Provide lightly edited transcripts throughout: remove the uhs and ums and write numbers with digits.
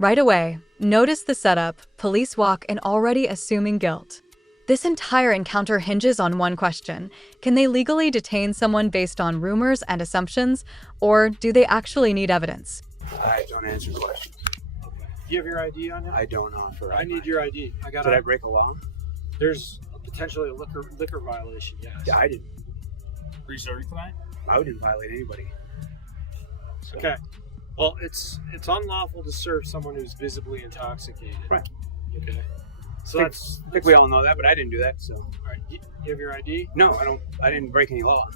Right away, notice the setup, police walk in already assuming guilt. This entire encounter hinges on one question. Can they legally detain someone based on rumors and assumptions, or do they actually need evidence? I don't answer questions. Okay. Do you have your ID on him? I don't offer. I need your ID. Did I break a law? There's potentially a liquor violation, yes. Yeah, I didn't. Were you serving tonight? I didn't violate anybody. So. Okay. Well, it's unlawful to serve someone who's visibly intoxicated. Right. Okay. So I think we all know that, but I didn't do that. So. All right. You have your ID? No, I don't. I didn't break any law.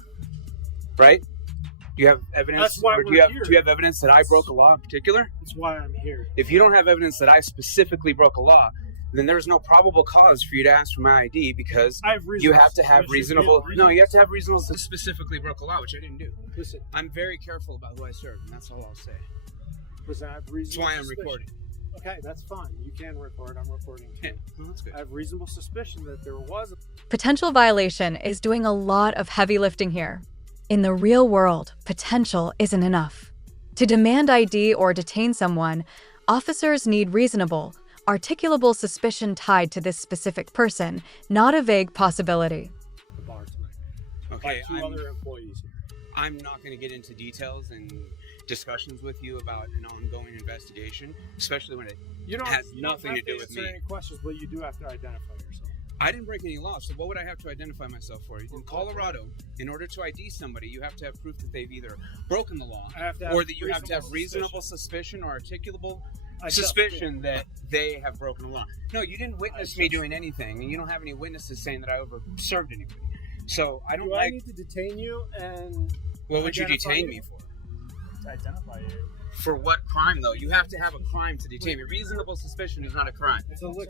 Right? Do you have evidence? That's why or we're do you have evidence that I broke a law in particular? That's why I'm here. If you don't have evidence that I specifically broke a law, then there's no probable cause for you to ask for my ID because you have to have reasonable. No, you have to have reasonable. Specifically broke a law, which I didn't do. Listen, I'm very careful about who I serve, and that's all I'll say. listen. I have reasonable. That's why I'm suspicion. recording. Okay, that's fine. You can record. I'm recording too. Yeah, well, that's good. I have reasonable suspicion that there was a Potential violation is doing a lot of heavy lifting here. In the real world, potential isn't enough. To demand ID or detain someone, officers need reasonable, articulable suspicion tied to this specific person, not a vague possibility. bar tonight. Okay, By two other employees here. I'm not going to get into details and discussions with you about an ongoing investigation, especially when it has nothing to do with me. You don't have to answer any questions, but you do have to identify yourself. I didn't break any laws, so what would I have to identify myself for? In Colorado, in order to ID somebody, you have to have proof that they've either broken the law or that you have to have reasonable suspicion or articulable suspicion that they have broken the law. No, you didn't witness me doing anything, and you don't have any witnesses saying that I served anybody. So I don't I need to detain you and... What would you detain me for? To identify you. For what crime, though? You have to have a crime to detain me. Reasonable suspicion is not a crime. So look,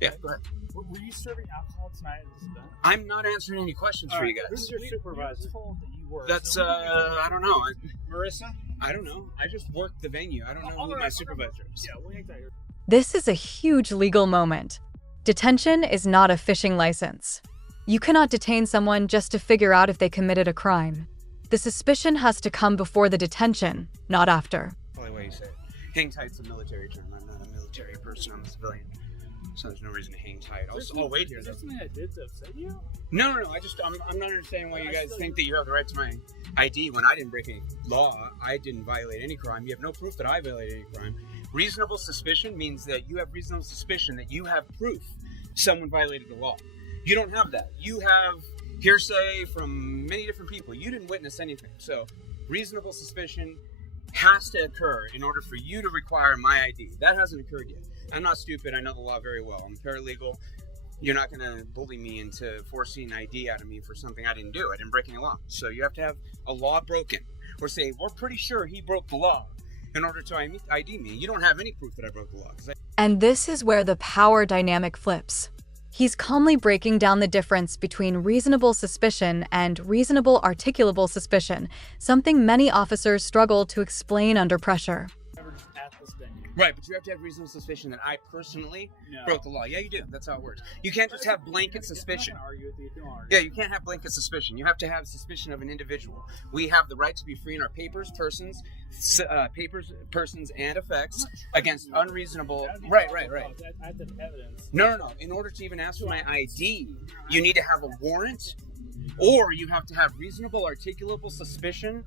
Yeah, go ahead. Were you serving alcohol tonight at this event? I'm not answering any questions for you guys. who's your supervisor? We were told that you were. That's, so I don't know. Marissa? I don't know. I just worked the venue. I don't know who my supervisor is. Yeah, we'll make that here. This is a huge legal moment. Detention is not a fishing license. You cannot detain someone just to figure out if they committed a crime. The suspicion has to come before the detention, not after. Probably the way you say it. Hang tight's a military term. I'm not a military person. I'm a civilian. So there's no reason to hang tight. I'll wait here, Is though. there something I did to upset you? No. I'm not understanding why you guys think that you have the right to my ID when I didn't break any law. I didn't violate any crime. You have no proof that I violated any crime. Reasonable suspicion means that you have reasonable suspicion that you have proof someone violated the law. You don't have that. You have hearsay from many different people. You didn't witness anything. So reasonable suspicion has to occur in order for you to require my ID. That hasn't occurred yet. I'm not stupid. I know the law very well. I'm a paralegal. You're not going to bully me into forcing ID out of me for something I didn't do. I didn't break any law. So you have to have a law broken. Or say, we're pretty sure he broke the law in order to ID me. You don't have any proof that I broke the law. And this is where the power dynamic flips. He's calmly breaking down the difference between reasonable suspicion and reasonable articulable suspicion, something many officers struggle to explain under pressure. Never just at this venue. Right, but you have to have reasonable suspicion that I personally broke the law. Yeah, you do. That's how it works. You can't just have blanket suspicion. I'm not gonna argue with you. Don't argue. Yeah, you can't have blanket suspicion. You have to have suspicion of an individual. We have the right to be free in our persons, and effects against unreasonable. Right. I have the evidence. No. In order to even ask for my ID, you need to have a warrant, or you have to have reasonable, articulable suspicion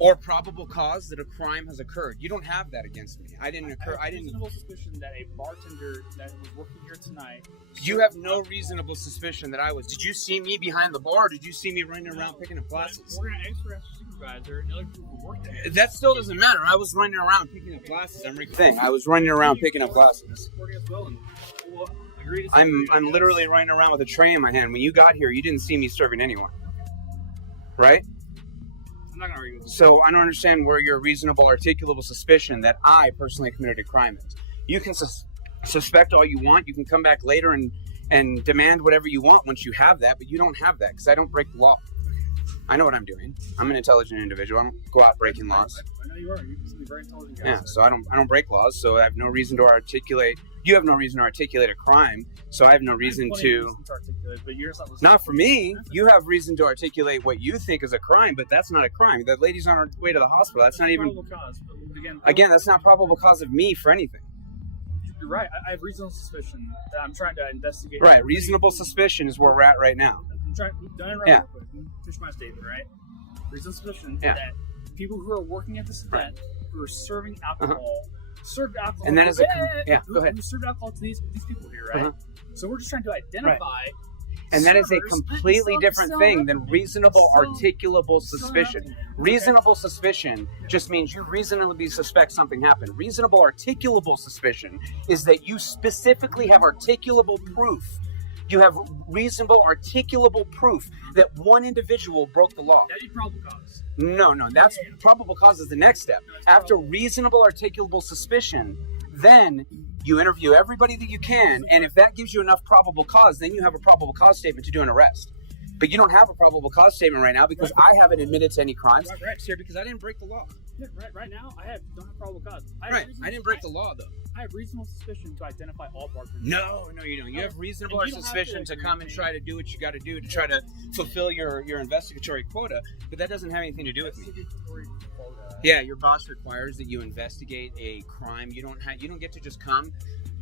or probable cause that a crime has occurred. You don't have that against me. I didn't. Reasonable suspicion that a bartender that was working here tonight. You have no reasonable suspicion that I was. Did you see me behind the bar? Or did you see me running around picking up glasses? We're gonna ask your supervisor and other people who work there. That still doesn't matter. I was running around picking up glasses. I was running around picking up glasses. I'm literally running around with a tray in my hand. When you got here, you didn't see me serving anyone. Right? I'm not gonna argue with you. So I don't understand where your reasonable, articulable suspicion that I personally committed a crime is. You can suspect all you want. You can come back later and demand whatever you want once you have that, but you don't have that because I don't break the law. I know what I'm doing. I'm an intelligent individual. I don't go out breaking laws. I know you are. You're a very intelligent guy. Yeah, so I don't break laws, so I have no reason to articulate. You have no reason to articulate a crime, so I have no reason to. But you're just not Not for me. You have reason to articulate what you think is a crime, but that's not a crime. That lady's on her way to the hospital. That's not even. Probable cause. But Again, that's not probable cause of me for anything. You're right. I have reasonable suspicion that I'm trying to investigate. Right. Reasonable suspicion is where we're at right now. I'm trying. Done it right real quick. Finish my statement, right? Reasonable suspicion that people who are working at this event, who are serving alcohol, served alcohol. And that is go ahead. Who served alcohol to these people here, right? So we're just trying to identify. And that is a completely different thing than reasonable articulable suspicion. Reasonable suspicion just means you reasonably suspect something happened. Reasonable articulable suspicion is that you specifically have articulable proof. You have reasonable articulable proof that one individual broke the law. That'd be probable cause. No, that's probable cause is the next step. After reasonable articulable suspicion, then you interview everybody that you can, and if that gives you enough probable cause, then you have a probable cause statement to do an arrest. But you don't have a probable cause statement right now because I haven't admitted to any crimes. Right. Sir, because I didn't break the law. Yeah, right now, I don't have probable cause. I didn't break the law, though. I have reasonable suspicion to identify all bartenders. No, you don't. You have reasonable suspicion to come and try to do what you got to do to try to fulfill your investigatory quota, but that doesn't have anything to do with me. Yeah, your boss requires that you investigate a crime. You don't get to just come,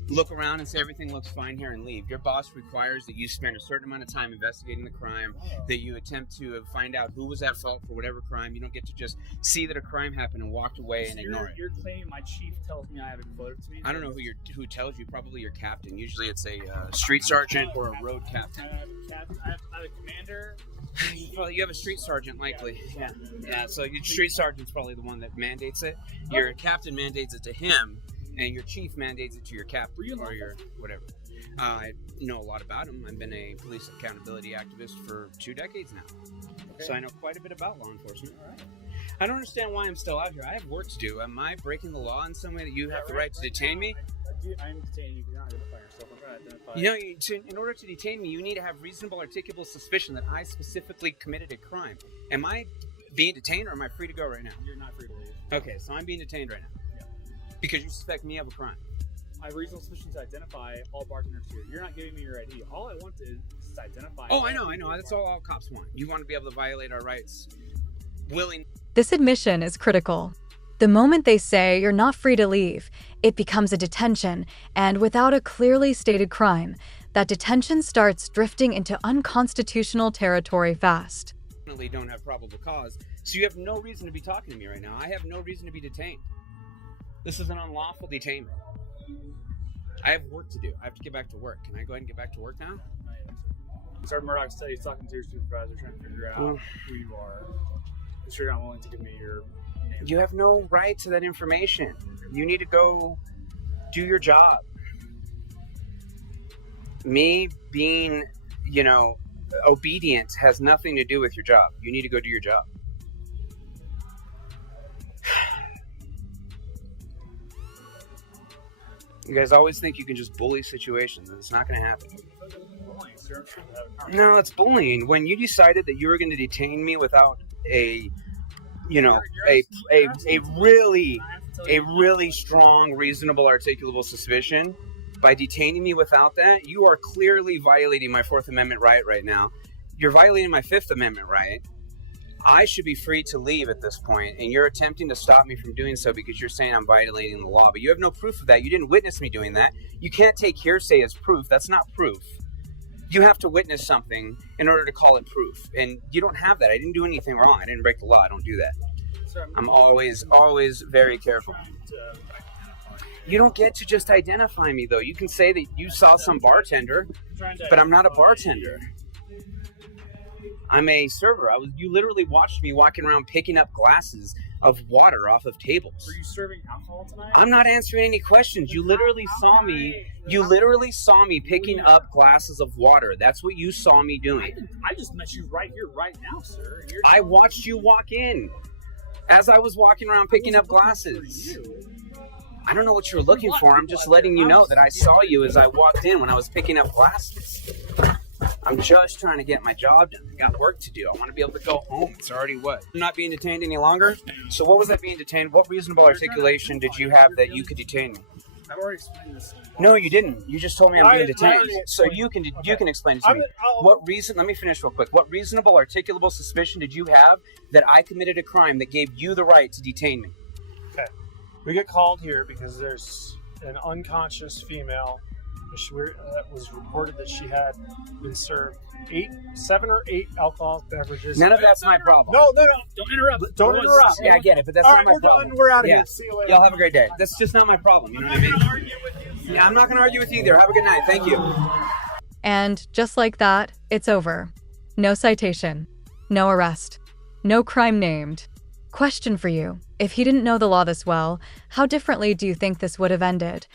look around and say everything looks fine here and leave. Your boss requires that you spend a certain amount of time investigating the crime, that you attempt to find out who was at fault for whatever crime. You don't get to just see that a crime happened and walk away and ignore it. You're claiming my chief tells me I have a quota to me? I don't know who tells you. Probably your captain. Usually it's a street sergeant or a road captain. I have a commander. Well, you have a street sergeant, likely. Yeah. So your street sergeant's probably the one that mandates it. Your captain mandates it to him, and your chief mandates it to your captain or your whatever. I know a lot about him. I've been a police accountability activist for 2 decades now, so I know quite a bit about law enforcement. All right. I don't understand why I'm still out here. I have work to do. Am I breaking the law in some way that you have the right to detain me? I'm detaining you. You're not identifying yourself. I'm trying to identify. You know, in order to detain me, you need to have reasonable, articulable suspicion that I specifically committed a crime. Am I being detained, or am I free to go right now? You're not free to leave. Okay, so I'm being detained right now. Yeah. Because you suspect me of a crime. I have reasonable suspicion to identify all bartenders here. You're not giving me your ID. All I want is to identify. Oh, I know. That's all cops want. You want to be able to violate our rights. This admission is critical. The moment they say you're not free to leave, it becomes a detention, and without a clearly stated crime, that detention starts drifting into unconstitutional territory fast. Definitely don't have probable cause, so you have no reason to be talking to me right now. I have no reason to be detained. This is an unlawful detainment. I have work to do. I have to get back to work. Can I go ahead and get back to work now? Sergeant Murdoch said he's talking to your supervisor, trying to figure out who you are. Because you're not willing to give me your name. You have no right to that information. You need to go do your job. Me being, obedient has nothing to do with your job. You need to go do your job. You guys always think you can just bully situations, and it's not going to happen. No, it's bullying. When you decided that you were going to detain me without a really strong, reasonable, articulable suspicion, by detaining me without that, you are clearly violating my Fourth Amendment right now. You're violating my Fifth Amendment right. I should be free to leave at this point, and you're attempting to stop me from doing so because you're saying I'm violating the law, but you have no proof of that. You didn't witness me doing that. You can't take hearsay as proof. That's not proof. You have to witness something in order to call it proof, and you don't have that. I didn't do anything wrong. I didn't break the law. I don't do that. I'm always very careful. You don't get to just identify me, though. You can say that you saw some bartender, but I'm not a bartender. I'm a server. You literally watched me walking around picking up glasses of water off of tables. Were you serving alcohol tonight? I'm not answering any questions. You literally saw me. You literally saw me picking up glasses of water. That's what you saw me doing. I just met you right here, right now, sir. I watched you walk in as I was walking around picking up glasses. I don't know what you were looking for. I'm just letting you know that I saw you as I walked in when I was picking up glasses. I'm just trying to get my job done. I got work to do. I want to be able to go home. It's already what? I'm not being detained any longer? So what was that being detained? What reasonable articulation did you have that you could detain me? I've already explained this. No, you didn't. You just told me I'm being detained. So you can explain it to me. Let me finish real quick. What reasonable articulable suspicion did you have that I committed a crime that gave you the right to detain me? Okay. We get called here because there's an unconscious female. That was reported that she had been served 7 or 8 alcoholic beverages. None of that's my problem. No. Don't interrupt. Don't interrupt. Yeah, I get it, but that's All not right, my we're problem. done. We're out of Yeah. here. See you later. Y'all have a great day. That's just not my problem. You know what I mean? Argue with you. Yeah, I'm not going to argue with you either. Have a good night. Thank you. And just like that, it's over. No citation. No arrest. No crime named. Question for you. If he didn't know the law this well, how differently do you think this would have ended?